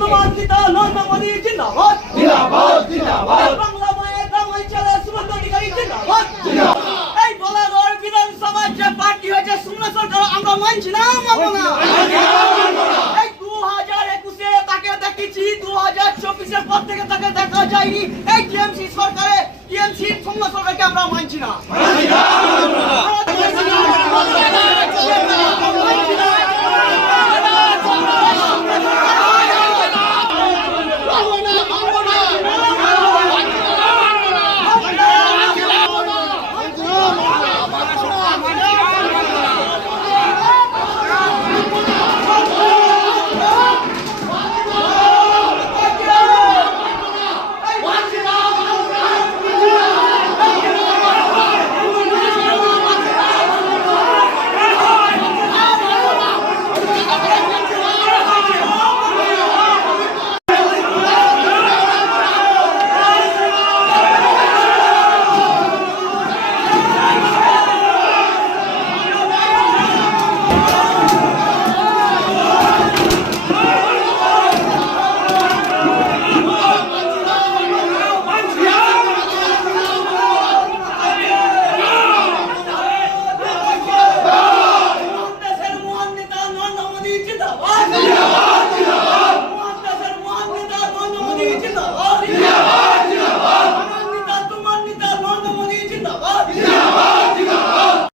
সমাজ নেতা নরেন্দ্র মোদী জিন্দাবাদ জিন্দাবাদ জিন্দাবাদ বাংলা মায়ের গ্রামাঞ্চলের শুভেন্দু অধিকারী জিন্দাবাদ এই বলাগড় বিধানসভার যে পার্টি হয়েছে শূন্য সরকার আমরা মানছি না, মানবো না। এই 2021-এ তাকে দেখেছি, 2024-এর পর থেকে তাকে দেখা যায়নি। এই টিএমসি সরকারে টিএমসি শূন্য সরকারকে আমরা মানছি না।